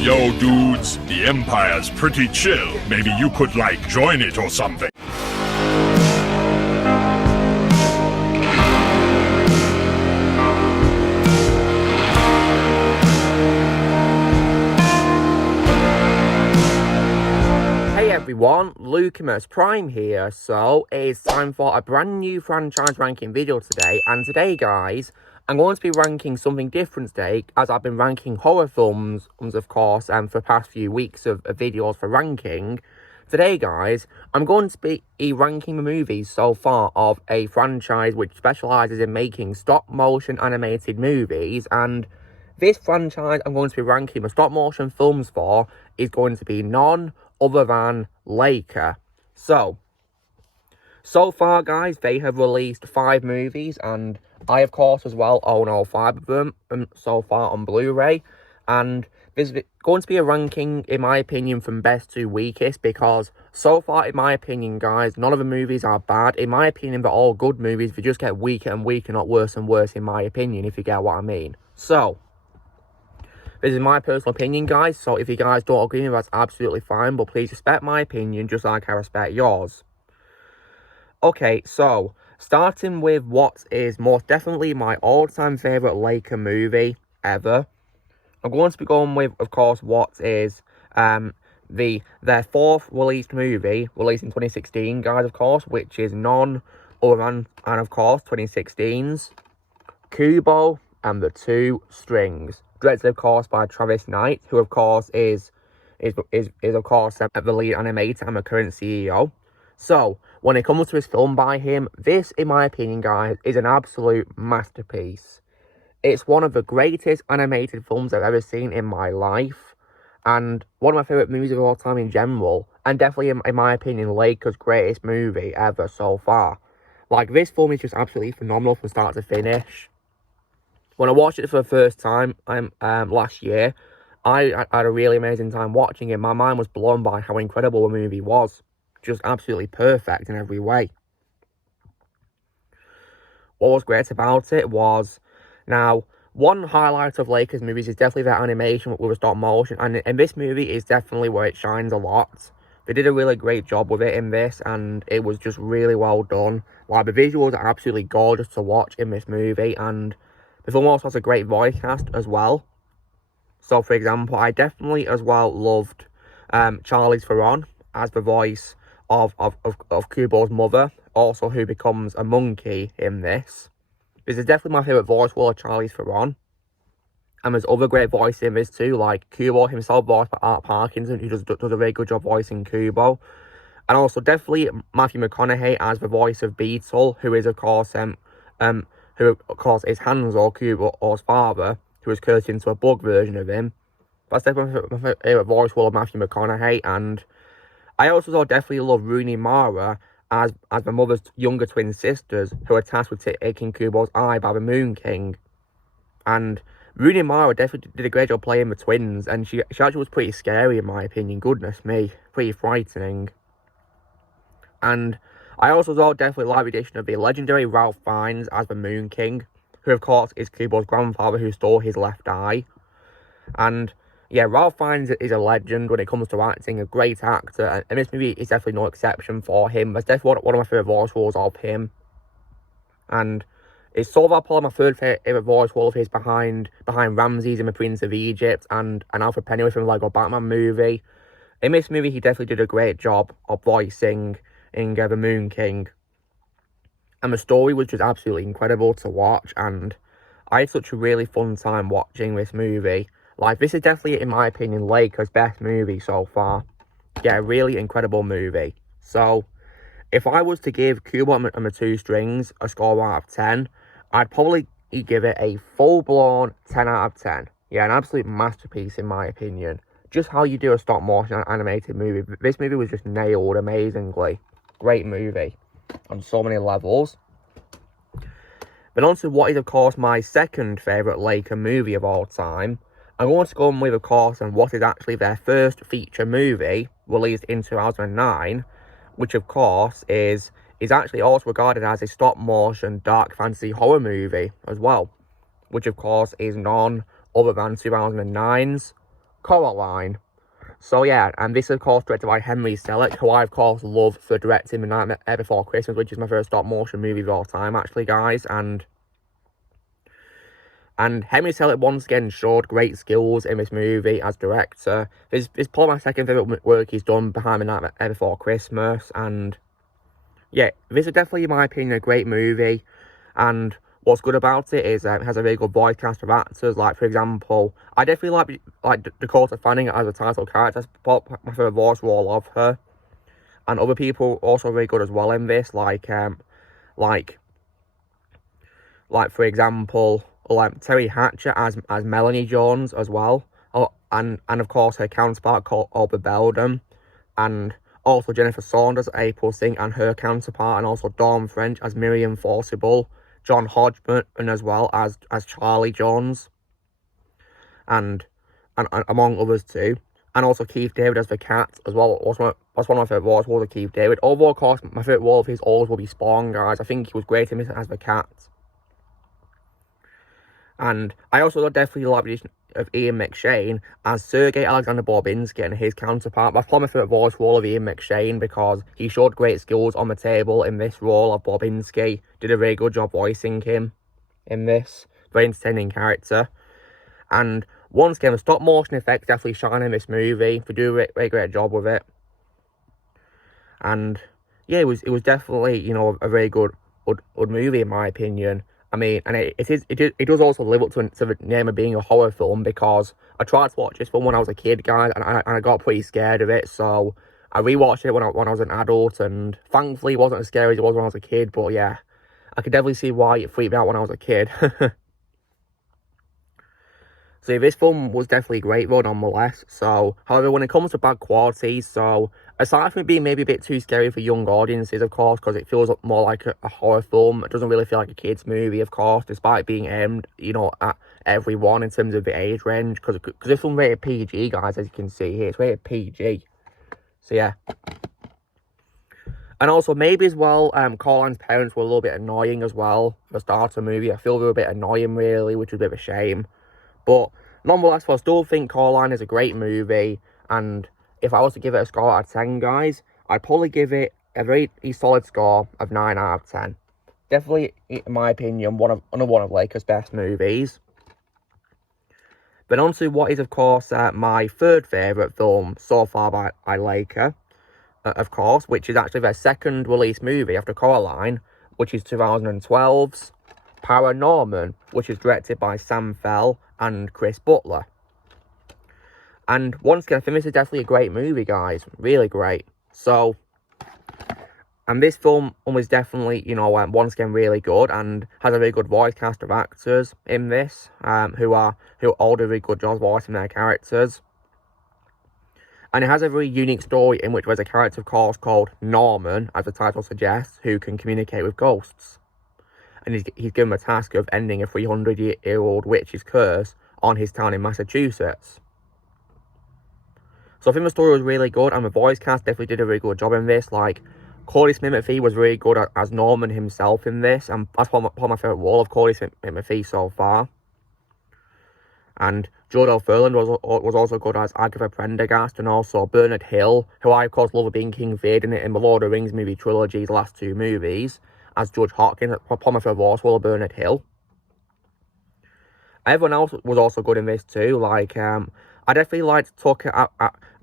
Yo, dudes, the Empire's pretty chill. Maybe you could, like, join it or something. Hey everyone, Lucimus Prime here. So, it's time for a brand new franchise ranking video today. And today, guys, I'm going to be ranking something different today, as I've been ranking horror films, of course, for the past few weeks of videos for ranking. Today, guys, I'm going to be ranking the movies so far of a franchise which specialises in making stop-motion animated movies. And this franchise I'm going to be ranking the stop-motion films for is going to be none other than Laika. So far, guys, they have released 5 movies, and I, of course, as well, own all 5 of them so far on Blu-ray. And there's going to be a ranking, in my opinion, from best to weakest, because so far, in my opinion, guys, none of the movies are bad. In my opinion, they're all good movies. They just get weaker and weaker, not worse and worse, in my opinion, if you get what I mean. So, this is my personal opinion, guys, so if you guys don't agree with me, that's absolutely fine, but please respect my opinion just like I respect yours. Okay, so, starting with what is most definitely my all-time favourite Laika movie ever, I'm going to be going with, of course, what is their 4th released movie, released in 2016, guys, of course, which is none other than, and of course, 2016's Kubo and the Two Strings. Directed, of course, by Travis Knight, who, of course, is of course, the lead animator and the current CEO. So, when it comes to his film by him, this, in my opinion, guys, is an absolute masterpiece. It's one of the greatest animated films I've ever seen in my life, and one of my favourite movies of all time in general, and definitely, in my opinion, Laika's greatest movie ever so far. Like, this film is just absolutely phenomenal from start to finish. When I watched it for the first time last year, I had a really amazing time watching it. My mind was blown by how incredible the movie was. Just absolutely perfect in every way. What was great about it was, now, one highlight of Laika's movies is definitely their animation with stop motion, and this movie is definitely where it shines a lot. They did a really great job with it in this, and it was just really well done. Like, the visuals are absolutely gorgeous to watch in this movie, and the film also has a great voice cast as well. So, for example, I definitely as well loved Charlize Theron as the voice of Kubo's mother, also who becomes a monkey in this. This is definitely my favourite voice role of Charlize Theron. And there's other great voices in this too, like Kubo himself, voiced by Art Parkinson, who does a very good job voicing Kubo. And also definitely Matthew McConaughey as the voice of Beetle, who is, of course, who, of course, is Hanzo, Kubo's father, who was cursed into a bug version of him. That's definitely my favourite voice role of Matthew McConaughey. And I also definitely love Rooney Mara as the mother's younger twin sisters, who are tasked with taking Kubo's eye by the Moon King. And Rooney Mara definitely did a great job playing the twins, and she actually was pretty scary, in my opinion. Goodness me, pretty frightening. And I also definitely like the addition of the legendary Ralph Fiennes as the Moon King, who, of course, is Kubo's grandfather who stole his left eye. And, yeah, Ralph Fiennes is a legend when it comes to acting, a great actor, and this movie is definitely no exception for him. That's definitely one of my favourite voice roles of him. And it's sort of probably my third favourite voice role of his behind Ramses in The Prince of Egypt and Alfred Pennyworth from the Lego Batman movie. In this movie, he definitely did a great job of voicing the Moon King, and the story was just absolutely incredible to watch, and I had such a really fun time watching this movie. Like, this is definitely, in my opinion, Laika's best movie so far. Yeah, a really incredible movie. So, if I was to give Kubo and the Two Strings a score out of 10, I'd probably give it a full-blown 10 out of 10. Yeah, an absolute masterpiece, in my opinion. Just how you do a stop-motion animated movie. This movie was just nailed amazingly. Great movie on so many levels. But on to what is, of course, my second favourite Laika movie of all time. I'm going to go on with, of course, and what is actually their first feature movie, released in 2009, which, of course, is actually also regarded as a stop-motion dark fantasy horror movie as well, which, of course, is none other than 2009's Coraline. So yeah, and this is of course directed by Henry Selick, who I of course love for directing The Nightmare Before Christmas, which is my first stop motion movie of all time actually, guys. And Henry Selick once again showed great skills in this movie as director. This is probably my second favourite work he's done behind The Nightmare Before Christmas. And yeah, this is definitely, in my opinion, a great movie. And what's good about it is it has a really good voice cast of actors. Like, for example, I definitely like Dakota Fanning as a title character. That's my favourite voice role of her. And other people also really good as well in this, like for example, like Terry Hatcher as Melanie Jones as well. Oh, and of course her counterpart called Aubrey Beldam, and also Jennifer Saunders as April Singh and her counterpart, and also Dawn French as Miriam Forcible, John Hodgman as well as Charlie Jones, and among others too. And also Keith David as the cat as well. That's one of my favourite roles, was Keith David. Although, of course, my favourite role of his always will be Spawn, guys. I think he was great in this as the cat. And I also definitely like the addition of Ian McShane as Sergei Alexander Borbinski and his counterpart. That's probably my favourite voice role of Ian McShane, because he showed great skills on the table in this role of Borbinski. Did a very good job voicing him in this. Very entertaining character. And once again, the stop motion effects definitely shine in this movie. They do a very great job with it. And yeah, it was definitely, you know, a very good movie in my opinion. I mean, and it does also live up to the name of being a horror film, because I tried to watch this film when I was a kid, guys, and I got pretty scared of it. So I rewatched it when I was an adult, and thankfully it wasn't as scary as it was when I was a kid. But yeah, I could definitely see why it freaked me out when I was a kid. So this film was definitely a great though, nonetheless. So, however, when it comes to bad qualities, so aside from it being maybe a bit too scary for young audiences, of course, because it feels more like a horror film, it doesn't really feel like a kids' movie, of course, despite being aimed, you know, at everyone in terms of the age range. Because this film's rated PG, guys, as you can see here, it's rated PG. So yeah. And also, maybe as well, Coraline's parents were a little bit annoying as well at the start of the movie. I feel they were a bit annoying, really, which was a bit of a shame. But nonetheless, I still think Coraline is a great movie, and if I was to give it a score out of 10, guys, I'd probably give it a very solid score of 9 out of 10. Definitely, in my opinion, another one of Laika's best movies. But on to what is, of course, my third favourite film so far by Laika, of course, which is actually their second release movie after Coraline, which is 2012's ParaNorman, which is directed by Sam Fell and Chris Butler. And once again, I think this is definitely a great movie, guys. Really great. So, and this film was definitely, you know, once again really good, and has a very good voice cast of actors in this, who all do a very good job voicing their characters. And it has a very unique story in which there's a character, of course, called Norman, as the title suggests, who can communicate with ghosts. And he's given a task of ending a 300-year-old witch's curse on his town in Massachusetts. So I think the story was really good, and the voice cast definitely did a really good job in this. Like, Cody Smith-McPhee was really good as Norman himself in this, and that's probably my favourite role of Cody Smith-McPhee so far. And Jodelle Ferland was also good as Agatha Prendergast, and also Bernard Hill, who I of course love being King Theoden in the Lord of the Rings movie trilogy's last two movies, as Judge Hawkins, probably my favourite voice role of Bernard Hill. Everyone else was also good in this too. Like, I definitely liked Tucker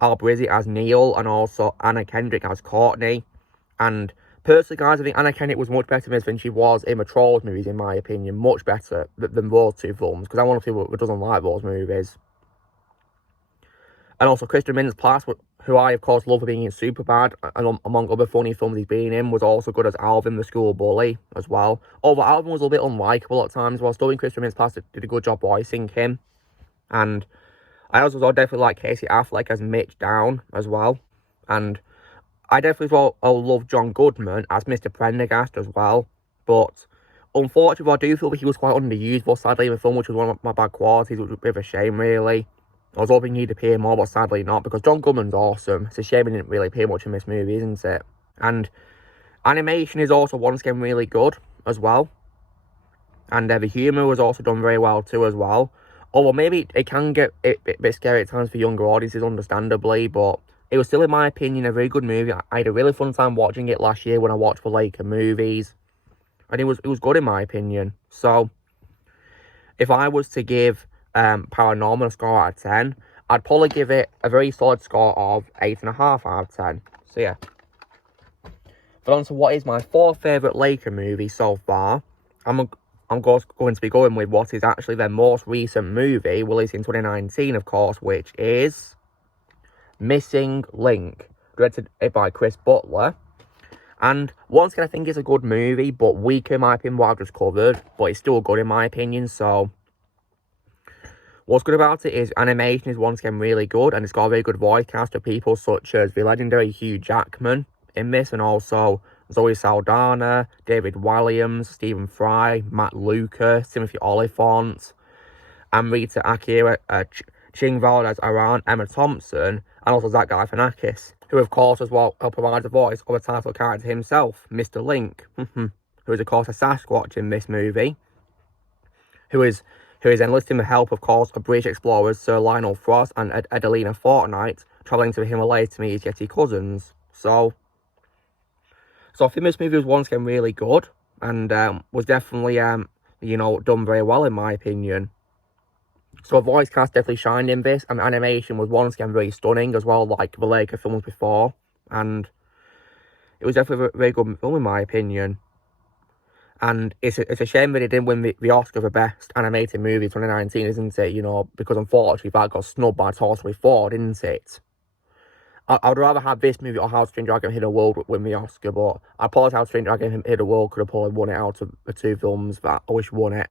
Albrizzi as Neil, and also Anna Kendrick as Courtney. And personally, guys, I think Anna Kendrick was much better in this than she was in the Trolls movies, in my opinion. Much better than those two films, because I'm one of the people who doesn't like those movies. And also Christian Mintz-Plasse, who I, of course, love for being in Superbad, and among other funny films he's been in, was also good as Alvin, the school bully, as well. Although Alvin was a little bit unlikable at times, while still Christian Mintz-Plasse did a good job voicing him. And I also definitely like Casey Affleck as Mitch Down, as well. And I definitely love John Goodman as Mr. Prendergast, as well. But unfortunately, I do feel that he was quite underused, sadly, in the film, which was one of my bad qualities, which was a bit of a shame, really. I was hoping he'd appear more, but sadly not, because John Goodman's awesome. It's a shame he didn't really appear much in this movie, isn't it? And animation is also, once again, really good, as well. And the humour was also done very well, too, as well. Although maybe it can get a bit scary at times for younger audiences, understandably, but it was still, in my opinion, a very good movie. I had a really fun time watching it last year when I watched the Laika movies, and it was good in my opinion. So, if I was to give ParaNorman a score out of 10, I'd probably give it a very solid score of 8.5 out of 10. So yeah. But on to what is my fourth favourite Laika movie so far. I'm going to be going with what is actually their most recent movie, released in 2019, of course, which is Missing Link, directed by Chris Butler. And once again, I think it's a good movie, but weaker in my opinion, what I've just covered. But it's still good in my opinion, so... What's good about it is animation is once again really good, and it's got a very good voice cast of people such as the legendary Hugh Jackman in this, and also Zoe Saldana, David Williams, Stephen Fry, Matt Lucas, Timothy Olyphant, Amrita Akira, Ching Valdez Aran, Emma Thompson, and also Zach Galifianakis, who of course as well provides the voice of the title character himself, Mr. Link, who is of course a Sasquatch in this movie, who is enlisting the help, of course, of British explorers Sir Lionel Frost and Adelina Fortnite, travelling to the Himalayas to meet his Yeti cousins. So I think this movie was once again really good, and was definitely, done very well in my opinion. So a voice cast definitely shined in this, and animation was once again very stunning as well, like the Laika films before, and it was definitely a very good film in my opinion. And it's a shame that it didn't win the Oscar for Best Animated Movie 2019, isn't it? Because unfortunately that got snubbed by Toy Story 4, didn't it? I'd rather have this movie or How to Train Your Dragon Hit a World win the Oscar, but I suppose How to Train Your Dragon Hit a World could have probably won it out of the two films that I wish won it.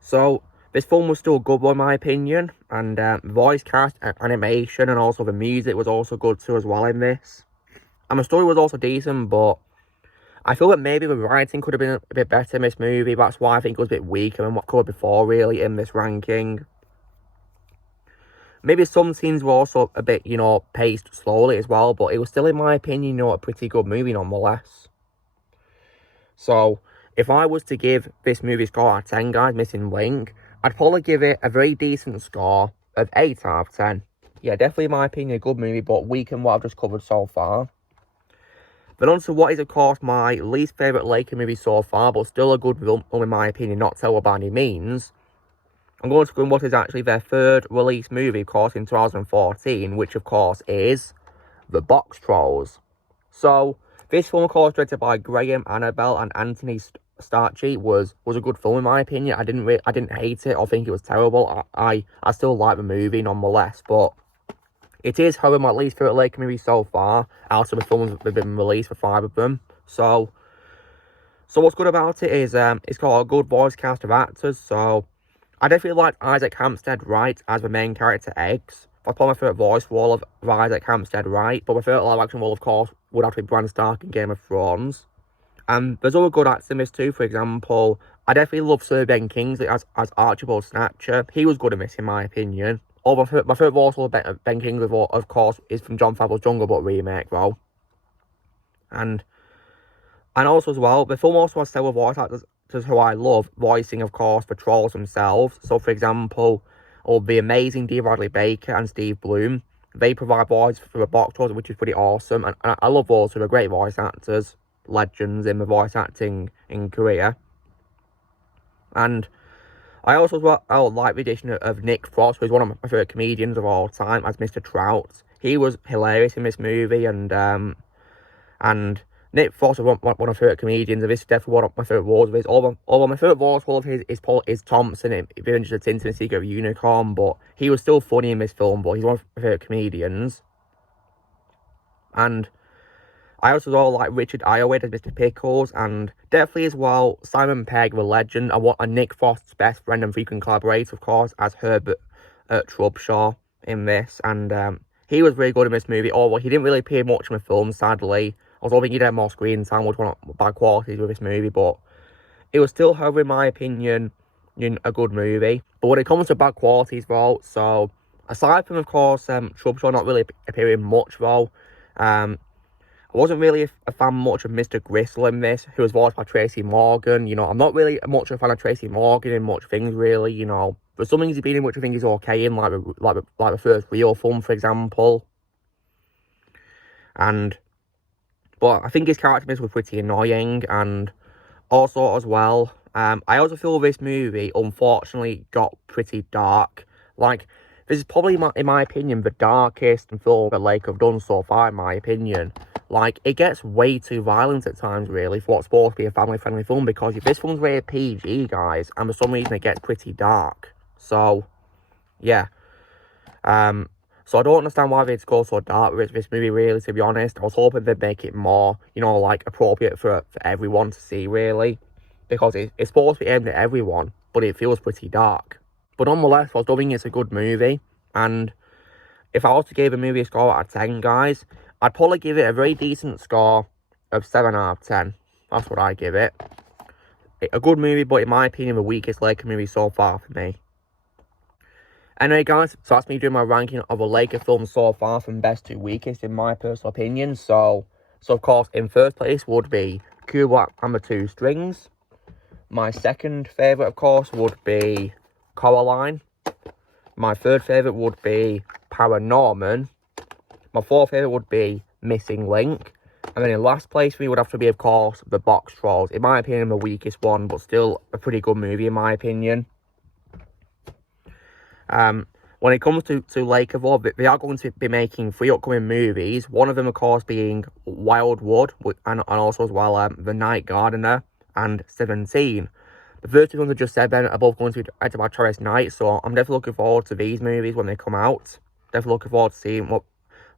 So, this film was still a good one in my opinion, and voice cast, animation, and also the music was also good too as well in this. And the story was also decent, but I feel that maybe the writing could have been a bit better in this movie. That's why I think it was a bit weaker than what covered before, really, in this ranking. Maybe some scenes were also a bit, paced slowly as well, but it was still, in my opinion, a pretty good movie nonetheless. So, if I was to give this movie a score out of 10, guys, Missing Link, I'd probably give it a very decent score of 8 out of 10. Yeah, definitely, in my opinion, a good movie, but weaker than what I've just covered so far. Then on to what is, of course, my least favourite Laika movie so far, but still a good film, in my opinion, not terrible by any means. I'm going to go in what is actually their third release movie, of course, in 2014, which, of course, is The Boxtrolls. So, this film, of course, directed by Graham Annabelle and Anthony Starchi, was a good film, in my opinion. I didn't hate it or think it was terrible. I still like the movie, nonetheless, but... It is, however, my least favourite Laika movie so far, out of the films that have been released, for 5 of them. So what's good about it is, it's got a good voice cast of actors, so I definitely liked Isaac Hampstead Wright as the main character, Eggs. That's probably my favourite voice role of Isaac Hampstead Wright, but my favourite live-action role, of course, would have to be Bran Stark in Game of Thrones. And there's other good actors in this too. For example, I definitely love Sir Ben Kingsley as Archibald Snatcher. He was good in this, in my opinion. Oh, my favourite voice of Ben Kingsley, of course, is from Jon Favreau's Jungle Book remake, though. And also, as well, the film also has several voice actors who I love, voicing, of course, the trolls themselves. So, for example, the amazing Dee Bradley Baker and Steve Bloom. They provide voice for the Boxtrolls, which is pretty awesome. And I love those, they're great voice actors, legends in the voice acting in Korea. And I also like the addition of Nick Frost, who's one of my favourite comedians of all time, as Mr. Trout. He was hilarious in this movie, and Nick Frost is one of my favourite comedians, and this is definitely one of my favourite roles of his. Although my favourite voice role of his is Thompson in The Adventures of Tintin and Secret of Unicorn, but he was still funny in this film, but he's one of my favourite comedians. And I also like Richard Iowade as Mr. Pickles, and definitely as well Simon Pegg, the legend, and Nick Frost's best friend and frequent collaborator, of course, as Herbert Trubshaw in this. And he was really good in this movie, although he didn't really appear much in the film, sadly. I was hoping he'd have more screen time, which one of bad qualities with this movie, but it was still, however, in my opinion, a good movie. But when it comes to bad qualities, though, so aside from, of course, Trubshaw not really appearing much, though, I wasn't really a fan much of Mr. Gristle in this, who was voiced by Tracy Morgan. I'm not really much of a fan of Tracy Morgan in much things, really, There's some things he's been in which I think is okay in, like the first real film, for example. But I think his character was pretty annoying, and also as well, I also feel this movie, unfortunately, got pretty dark. Like, this is probably, in my opinion, the darkest film that Laika have done so far, in my opinion. Like, it gets way too violent at times, really, for what's supposed to be a family-friendly film, because this film's rated PG, guys, and for some reason it gets pretty dark. So, yeah. So I don't understand why they'd go so dark with this movie, really, to be honest. I was hoping they'd make it more, like, appropriate for everyone to see, really. Because it's supposed to be aimed at everyone, but it feels pretty dark. But nonetheless, I still think it's a good movie. And if I was to give a movie a score out of 10, guys, I'd probably give it a very decent score of 7 out of 10. That's what I give it. A good movie, but in my opinion, the weakest Laika movie so far for me. Anyway, guys, so that's me doing my ranking of the Laika films so far from best to weakest, in my personal opinion. So of course, in first place would be Kubo and the Two Strings. My second favourite, of course, would be Coraline. My third favourite would be ParaNorman. My fourth favourite would be Missing Link. And then in last place for me would have to be, of course, the Boxtrolls. In my opinion, the weakest one, but still a pretty good movie, in my opinion. When it comes to Laika, they are going to be making 3 upcoming movies. One of them, of course, being Wildwood, and also as well The Night Gardener and 17. The first 2 ones I just said then are both going to be directed by Travis Knight, so I'm definitely looking forward to these movies when they come out. Definitely looking forward to seeing what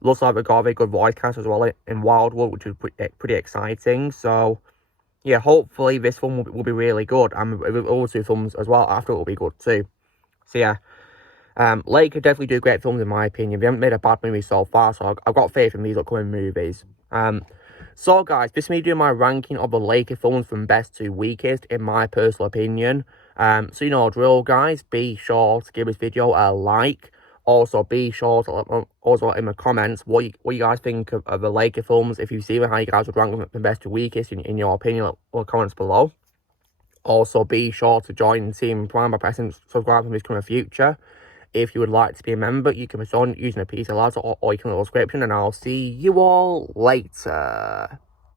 looks like they've got a very good voice cast as well in Wildwood, which is pretty exciting. So yeah, hopefully this film will be really good, and the other 2 films as well after it will be good too. So yeah. Laika definitely do great films in my opinion. They haven't made a bad movie so far, so I've got faith in these upcoming movies. So guys, this is me doing my ranking of the Laika films from best to weakest in my personal opinion. So you know drill, guys. Be sure to give this video a like. Also, be sure to let me also in the comments what you guys think of the Laika films. If you see how you guys would rank them from best to weakest in your opinion, or comments below. Also, be sure to join Team Prime by pressing subscribe for this coming future. If you would like to be a member, you can be on using a piece of lads or you can leave a description, and I'll see you all later.